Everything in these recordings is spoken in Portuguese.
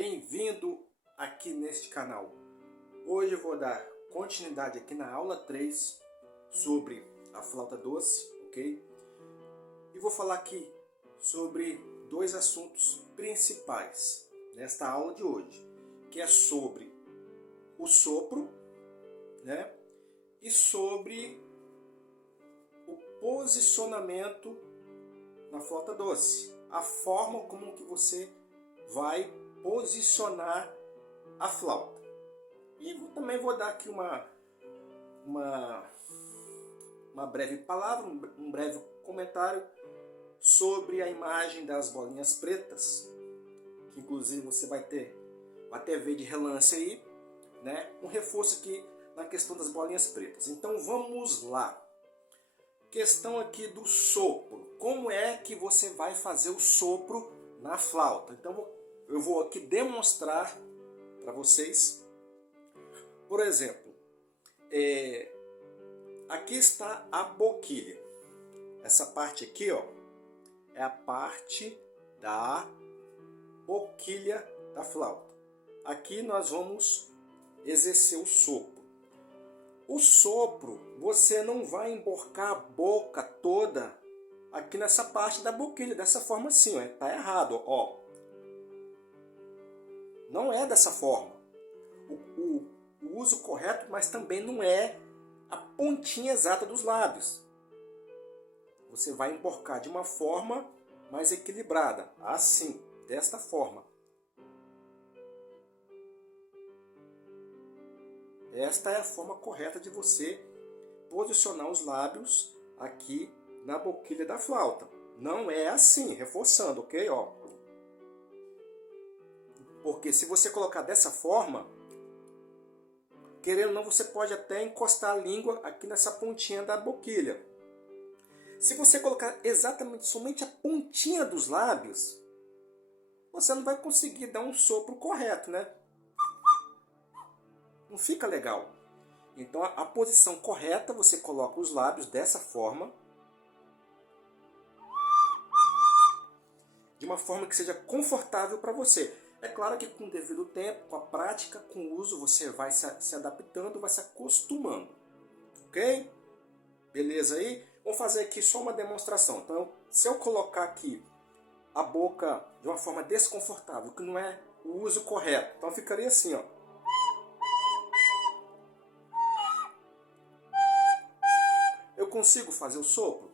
Bem-vindo aqui neste canal. Hoje eu vou dar continuidade aqui na aula 3 sobre a flauta doce, ok? E vou falar aqui sobre dois assuntos principais nesta aula de hoje, que é sobre o sopro, né? E sobre o posicionamento na flauta doce, a forma como que você vai posicionar a flauta. E também vou dar aqui uma breve palavra, um breve comentário sobre a imagem das bolinhas pretas, que inclusive você vai até ver de relance aí, né? Um reforço aqui na questão das bolinhas pretas. Então vamos lá. Questão aqui do sopro. Como é que você vai fazer o sopro na flauta? Então eu vou aqui demonstrar para vocês. Por exemplo, aqui está a boquilha. Essa parte aqui, ó, é a parte da boquilha da flauta. Aqui nós vamos exercer o sopro. O sopro, você não vai emborcar a boca toda aqui nessa parte da boquilha, dessa forma assim, ó. Tá errado, ó. Não é dessa forma. O uso correto, mas também não é a pontinha exata dos lábios. Você vai emborcar de uma forma mais equilibrada, assim, desta forma. Esta é a forma correta de você posicionar os lábios aqui na boquilha da flauta. Não é assim, reforçando, ok? Ó. Porque se você colocar dessa forma, querendo ou não, você pode até encostar a língua aqui nessa pontinha da boquilha. Se você colocar exatamente somente a pontinha dos lábios, você não vai conseguir dar um sopro correto, né? Não fica legal. Então a posição correta, você coloca os lábios dessa forma, de uma forma que seja confortável para você. É claro que com o devido tempo, com a prática, com o uso, você vai se adaptando, vai se acostumando. Ok? Beleza aí? Vamos fazer aqui só uma demonstração. Então, se eu colocar aqui a boca de uma forma desconfortável, que não é o uso correto, então ficaria assim, ó. Eu consigo fazer o sopro?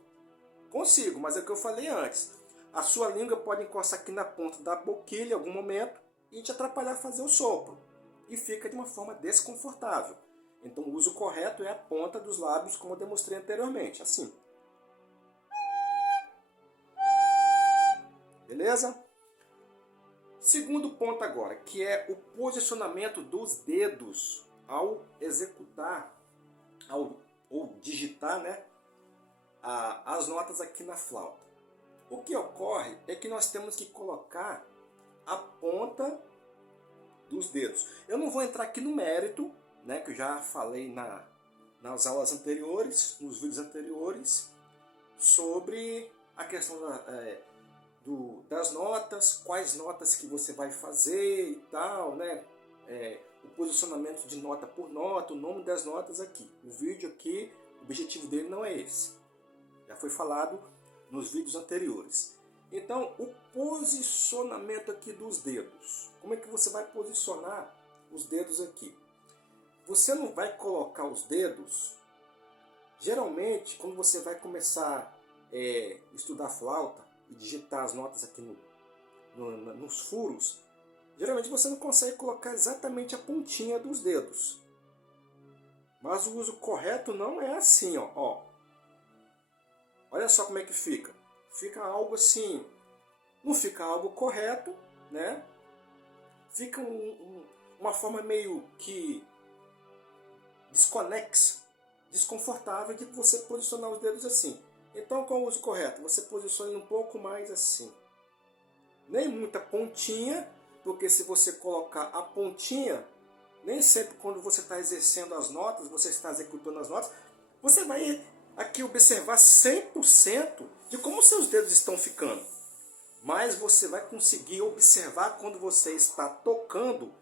Consigo, mas é o que eu falei antes. A sua língua pode encostar aqui na ponta da boquilha em algum momento e te atrapalhar a fazer o sopro. E fica de uma forma desconfortável. Então o uso correto é a ponta dos lábios, como eu demonstrei anteriormente, assim. Beleza? Segundo ponto agora, que é o posicionamento dos dedos ao executar, ou digitar, né, as notas aqui na flauta. O que ocorre é que nós temos que colocar a ponta dos dedos. Eu não vou entrar aqui no mérito, né, que eu já falei nas aulas anteriores, nos vídeos anteriores, sobre a questão das notas, quais notas que você vai fazer e tal, né? O posicionamento de nota por nota, o nome das notas aqui. O vídeo aqui, o objetivo dele não é esse. Já foi falado nos vídeos anteriores. Então, o posicionamento aqui dos dedos. Como é que você vai posicionar os dedos aqui? Você não vai colocar os dedos... Geralmente, quando você vai começar a estudar flauta e digitar as notas aqui nos furos, geralmente você não consegue colocar exatamente a pontinha dos dedos. Mas o uso correto não é assim, ó. Olha só como é que fica. Fica algo assim, não fica algo correto, né? Fica uma forma meio que desconexa, desconfortável de você posicionar os dedos assim. Então, qual é o uso correto? Você posiciona um pouco mais assim. Nem muita pontinha, porque se você colocar a pontinha, nem sempre quando você está exercendo as notas, você está executando as notas, você vai aqui observar 100% de como seus dedos estão ficando. mais você vai conseguir observar quando você está tocando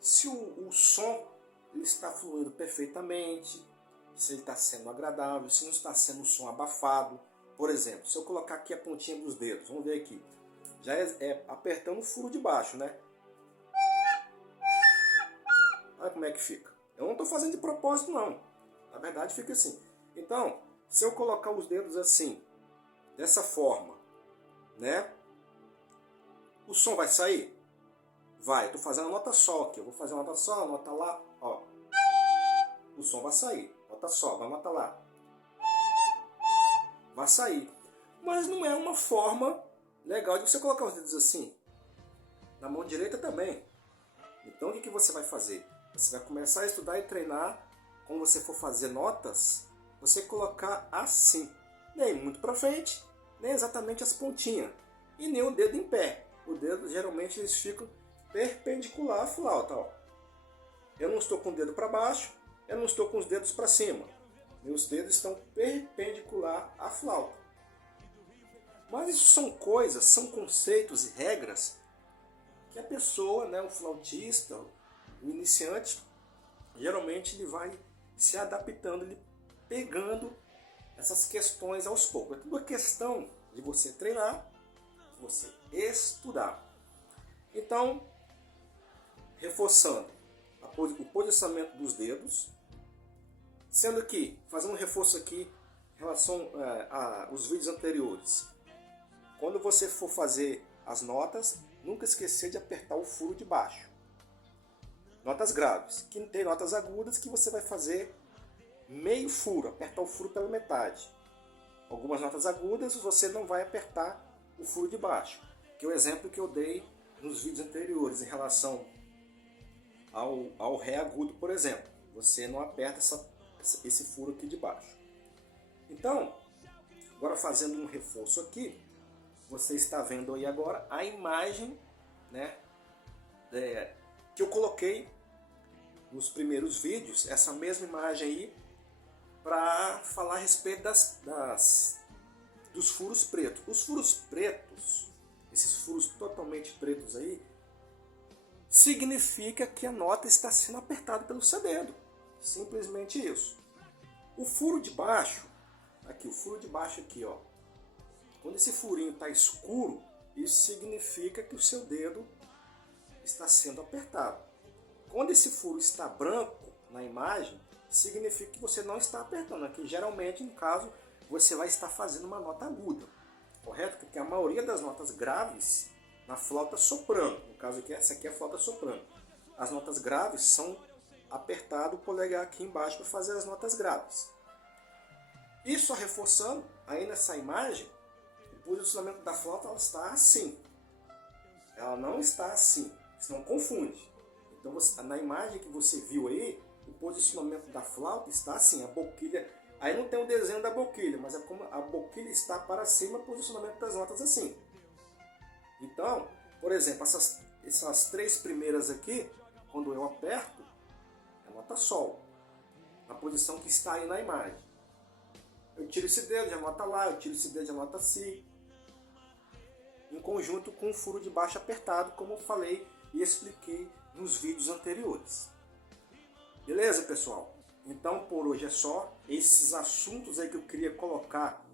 se o som ele está fluindo perfeitamente, se ele está sendo agradável, se não está sendo um som abafado. Por exemplo, se eu colocar aqui a pontinha dos dedos, vamos ver aqui, já é apertando o furo de baixo, né? Olha como é que fica. Eu não estou fazendo de propósito não, na verdade fica assim. Então, se eu colocar os dedos assim, dessa forma, né? O som vai sair? Vai, estou fazendo a nota Sol aqui, eu vou fazer uma nota Sol, nota Lá, ó. O som vai sair, nota Sol, vai nota Lá. Vai sair. Mas não é uma forma legal de você colocar os dedos assim. Na mão direita também. Então o que você vai fazer? Você vai começar a estudar e treinar, quando você for fazer notas, você colocar assim. Nem muito para frente, nem exatamente as pontinhas. E nem o dedo em pé. O dedo, geralmente, eles ficam perpendicular à flauta. Ó. Eu não estou com o dedo para baixo, eu não estou com os dedos para cima. Meus dedos estão perpendicular à flauta. Mas isso são coisas, são conceitos e regras que a pessoa, né, o flautista, o iniciante, geralmente ele vai se adaptando, ele pegando essas questões aos poucos. É tudo uma questão de você treinar, de você estudar. Então, reforçando o posicionamento dos dedos, sendo que, fazendo um reforço aqui em relação aos vídeos anteriores, quando você for fazer as notas, nunca esquecer de apertar o furo de baixo. Notas graves, que tem notas agudas que você vai fazer meio furo, apertar o furo pela metade. Algumas notas agudas você não vai apertar o furo de baixo, que é o exemplo que eu dei nos vídeos anteriores em relação ao Ré agudo, por exemplo. Você não aperta esse furo aqui de baixo. Então, agora fazendo um reforço aqui, você está vendo aí agora a imagem, né, que eu coloquei nos primeiros vídeos, essa mesma imagem aí, para falar a respeito dos furos pretos. Os furos pretos, esses furos totalmente pretos aí, significa que a nota está sendo apertada pelo seu dedo. Simplesmente isso. O furo de baixo, aqui, o furo de baixo aqui, ó. Quando esse furinho está escuro, isso significa que o seu dedo está sendo apertado. Quando esse furo está branco na imagem, significa que você não está apertando. Aqui, geralmente, no caso, você vai estar fazendo uma nota aguda. Correto? Porque a maioria das notas graves na flauta soprano, no caso aqui, essa aqui é a flauta soprano. As notas graves são apertado o polegar aqui embaixo para fazer as notas graves. E só reforçando, aí nessa imagem, o posicionamento da flauta ela está assim. Ela não está assim, isso não confunde. Então na imagem que você viu aí, o posicionamento da flauta está assim, a boquilha. Aí não tem o desenho da boquilha, mas é como a boquilha está para cima, o posicionamento das notas assim. Então, por exemplo, essas três primeiras aqui, quando eu aperto, é a nota Sol, na posição que está aí na imagem. Eu tiro esse dedo, já nota Lá, eu tiro esse dedo, já nota Si, em conjunto com o furo de baixo apertado, como eu falei e expliquei nos vídeos anteriores. Beleza, pessoal? Então, por hoje é só. Esses assuntos aí que eu queria colocar,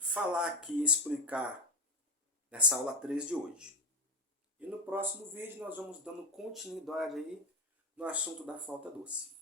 falar aqui e explicar nessa aula 3 de hoje. E no próximo vídeo nós vamos dando continuidade aí no assunto da flauta doce.